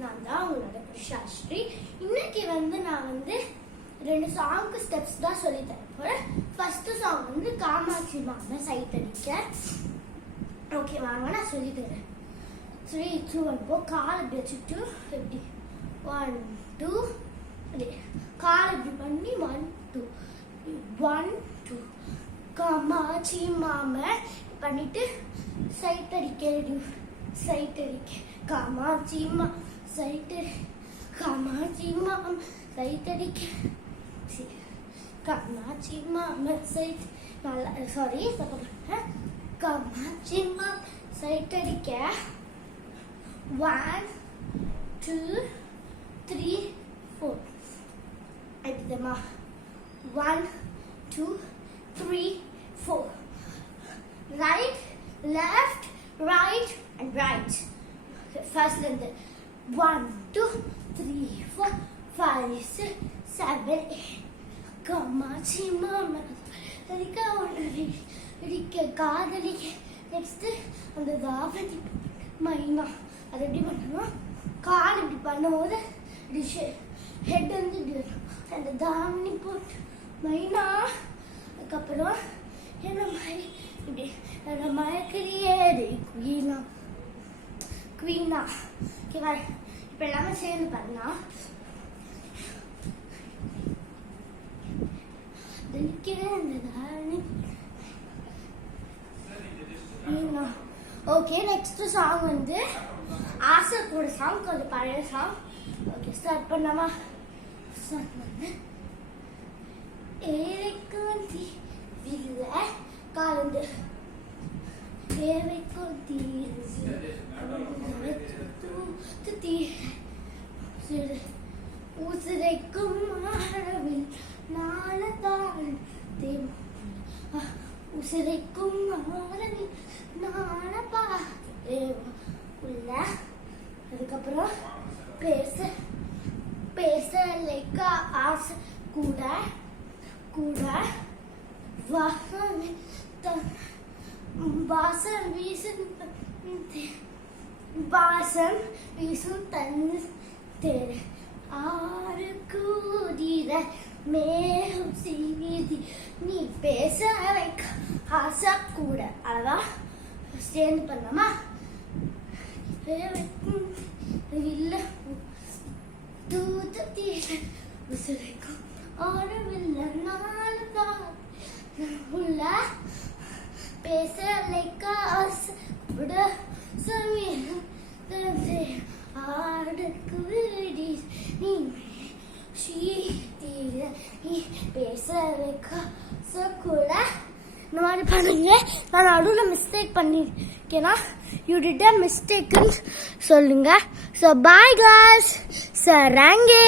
நான் தான் உங்களோட பிரிஷாஸ்ரீ. இன்னைக்கு நான் 2 சாங்க்கு ஸ்டெப்ஸ் தான் சொல்லி தரேன் போறேன். ஃபர்ஸ்ட் சாங் காமாட்சி மாமா சைட் அடிக்க. ஓகே வாங்க நான் சொல்லி தரேன். 3 2 1 போ. கால் இப்படி வச்சுட்டு எப்படி 1 2 அப்படி கால் இப்படி பண்ணி 1 2 1 2 காமாட்சி மாமா பண்ணிட்டு சைட் அடிக்க. சைட் அடிக்க காமாட்சி மா சைட் காமாட்சி மாமா சைட் அடிக்க. காமாட்சி மாமா சைட் நல்லா சாரி காமாட்சி மாமா சைட் அடிக்க. 1 2 3 4 அடிதமா 1 2 3 4 right left right and right. First 1 2 3 4 5 6 7 8 Kamakshi மாமா சரிக்கா ஒன்று காதலிக்க. நெக்ஸ்ட் அந்த தாவணி மைனா அது எப்படி பண்ணணும், கால் இப்படி பண்ணும்போது ஹெட் அந்த தாவணி போட்டு மைனா. அதுக்கப்புறம் என்ன மாதிரி இப்படி அந்த மயக்கிறியே குவீனா குவீனா. ஓகேவா? இப்போ எல்லாமே சேர்ந்து பண்ணா ஓகே. நெக்ஸ்ட் சாங் ஆசை கூட சாங், கொஞ்சம் பழைய சாங். ஓகே ஸ்டார்ட் பண்ணாமா? ஏழைக்கும் தீவிர காலந்து ஏழைக்கும் உசிரைக்கும் மாறவில் நாளதான் உசிரைக்கும் மாறவில் நாளப்பா உள்ள. அதுக்கப்புறம் பேச பேச லைக்க ஆசை கூட கூட வாசம் வாசம் வீசும் வாசம் வீசும் தன் தேர் ஆறு கூதிர மேலும் சீதி நீ பேச வைக்க ஆசை கூட. அதான் சேர்ந்து பண்ணாமா? இல்லை தூத்து தீர விசிறைக்கும் ஆரவில்லை நாளுதான் உள்ள பேச லைக்க ஆசை கூட சமயம் ஆடுக்கு விடி நீ தீர நீ பேச வைக்க கூட. இந்த மாதிரி பண்ணுங்க. நான் நடுவில் மிஸ்டேக் பண்ணியிருக்கேன்னா யூ டிட் அ மிஸ்டேக்குன்னு சொல்லுங்க. So bye guys, சராங்கே.